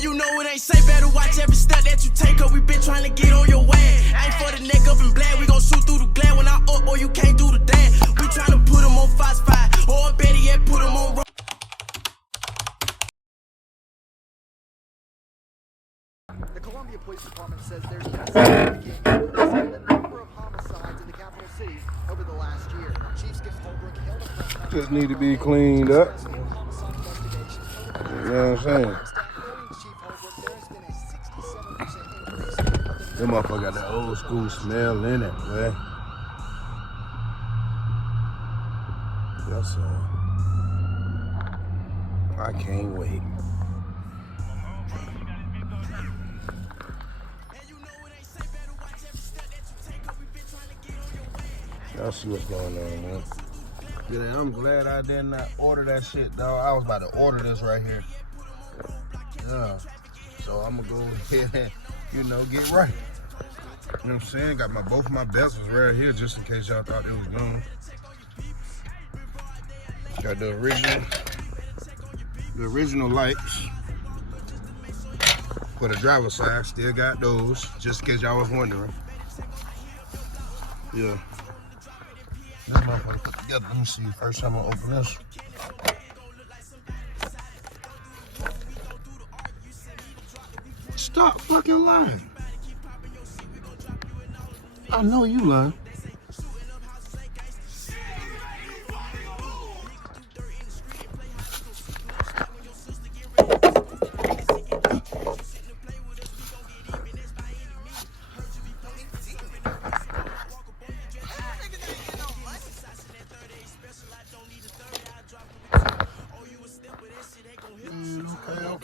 You know it ain't safe, better watch every step that you take, cause we been trying to get on your way. Ain't for the neck up and black, we gon' shoot through the glass when I up, or you can't do the dance. We tryna put them on Fox 5, or better yet, put them on. The Columbia Police Department says there's been a significant increase in the number of homicides in the capital city over the last year. Chief Skip Holbrook held a press conference. Just need to be cleaned up. You know what I'm saying? Them motherfucker got that old school smell in it, boy. That's all. I can't wait. Y'all see what's going on, man. Yeah, I'm glad I did not order that shit, dog. I was about to order this right here. Yeah. So I'm gonna go ahead and, you know, get right. You know what I'm saying? Got both my bezels right here just in case y'all thought it was gone. Got the original lights for the driver's side. Still got those, just in case y'all was wondering. Yeah. This motherfucker put together. Let me see. First I'm gonna open this. Stop fucking lying. I know you lying.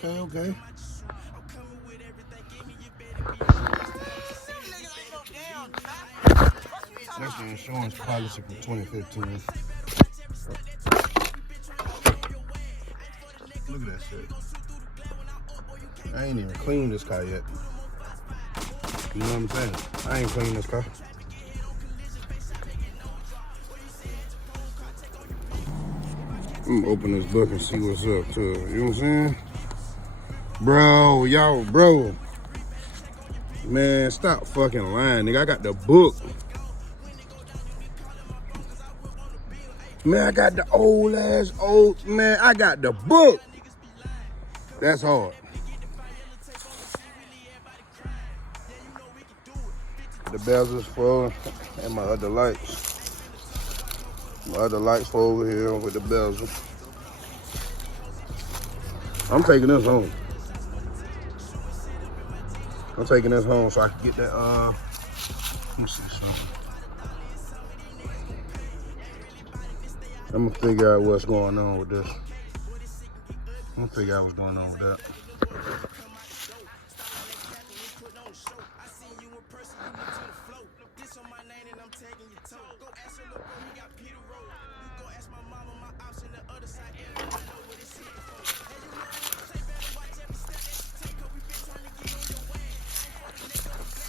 Okay. That's the insurance policy for 2015. Look at that shit. I ain't even cleaned this car yet. You know what I'm saying? I ain't cleaned this car. I'm gonna open this book and see what's up to it. You know what I'm saying? Bro. Man, stop fucking lying, nigga. I got the book. Man, I got the man, I got the book. That's hard. The bezels for and my other lights. My other lights for over here with the bezel. I'm taking this home. I'm taking this home so I can get that, let me see something. I'm gonna figure out what's going on with this. I'm gonna figure out what's going on with that.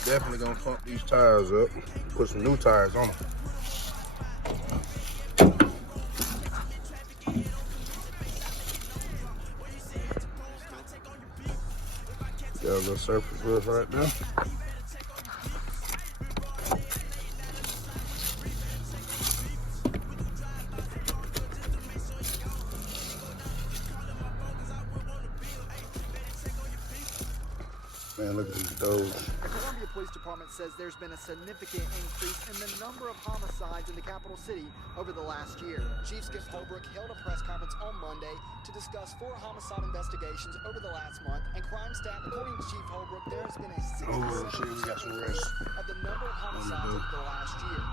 Definitely gonna pump these tires up, put some new tires on them. Got a little surface roof right there. Man, look at these doors. The Columbia Police Department says there's been a significant increase in the number of homicides in the capital city over the last year. Chief Skip Holbrook held a press conference on Monday to discuss 4 homicide investigations over the last month, and crime stat, according to Chief Holbrook, there has been a 67% increase of the number of homicides over the last year.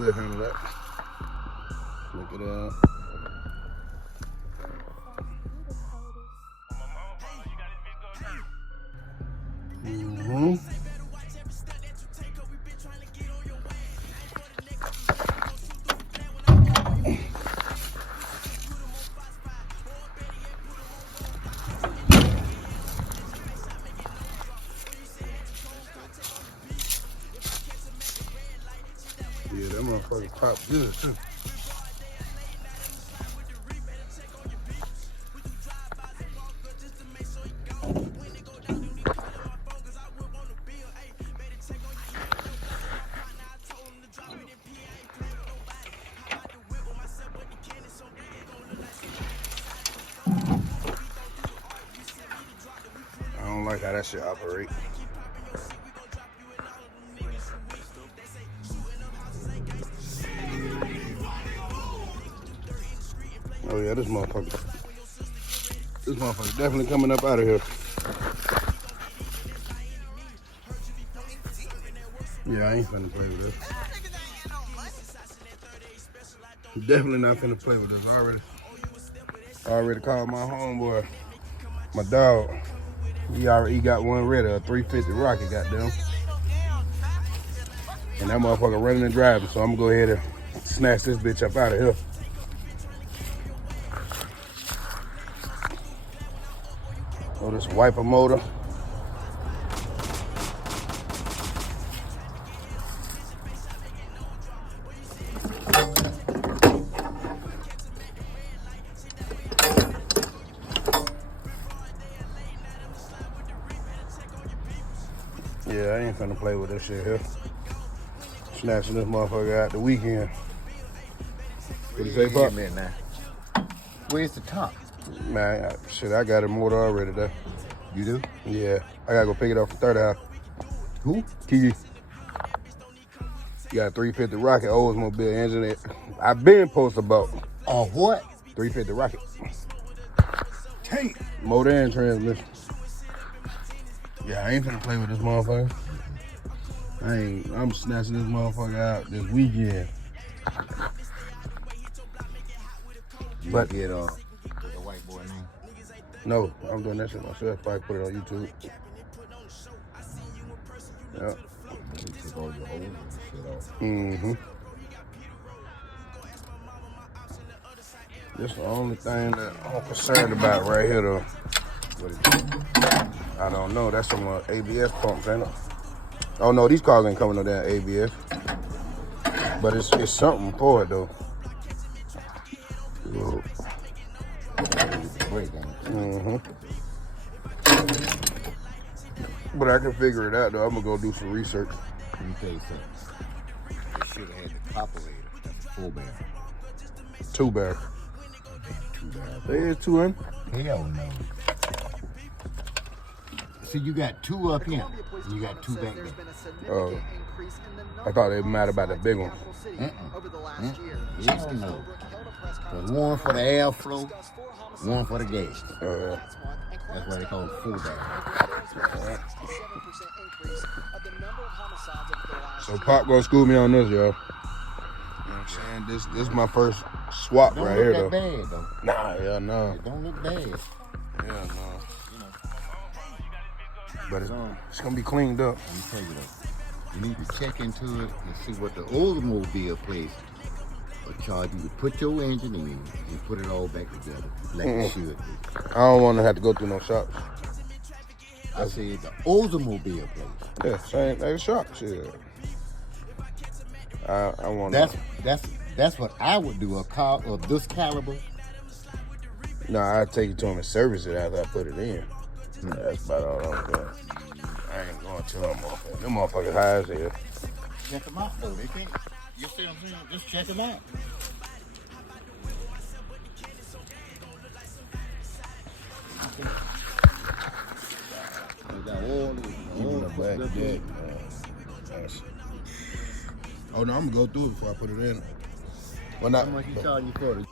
We'll handle that. Look it up. Yeah, that motherfucker popped good too. like how that shit operate. Oh yeah, this motherfucker definitely coming up out of here. Yeah, I ain't finna play with this. Definitely not finna play with this. I already called my homeboy, my dog. He got one ready, a 350 Rocket, goddamn. And that motherfucker running and driving, so I'm gonna go ahead and snatch this bitch up out of here. Oh, this wiper motor. Yeah, I ain't finna play with this shit here. Snatching this motherfucker out the weekend. What you say, Pop? Now. Where's the top? Man, shit, I got a motor already though. You do? Yeah, I gotta go pick it up from 30 House. Who? Kiki. Got a 350 Rocket Oldsmobile engine. I've been posted about. Oh, what? 350 Rocket. Hey. Motor and transmission. Yeah, I ain't finna play with this motherfucker. I'm snatching this motherfucker out this weekend. You But get the white boy name? no, I'm doing that shit myself. Probably put it on YouTube. Yeah. You took all your old shit off. Mm-hmm. This the only thing that I'm concerned about right here though. What is it? I don't know. That's some ABS pumps, ain't it? Oh no, these cars ain't coming no damn ABS. But it's something for it though. Mm-hmm. But I can figure it out though. I'm gonna go do some research. Let me tell you something. They should have had the copper later. That's a 4-barrel. 2-barrel. 2-barrel. There is 2 in. Hell no. See, you got 2 up here, and you got 2 back there. Oh. I thought it mattered about the big one. Hell no. There's one for the airflow, one for the gas. That's why they call it 4-barrel. So Pop gonna school me on this, yo. You know what I'm saying? This is my first swap Don't right look here, that though. bad, though. Nah, yeah, no. It don't look bad. Yeah, no. But it's gonna be cleaned up. Let me tell you though, you need to check into it and see what the Oldsmobile place will charge you to put your engine in and put it all back together like it should be. I don't want to have to go through no shops. I said the Oldsmobile place. Yeah, same like a shop. Shit. I want. That's what I would do. A car of this caliber. No, I take it to them and service it after I put it in. That's about all I'm doing. I ain't going to them motherfuckers. Them motherfuckers high as hell. Check them out though. They can't. You see what I'm saying? Just check them out. They got all the black deck, man. Oh no, I'm gonna go through it before I put it in. Well, not. How much you charging you for it?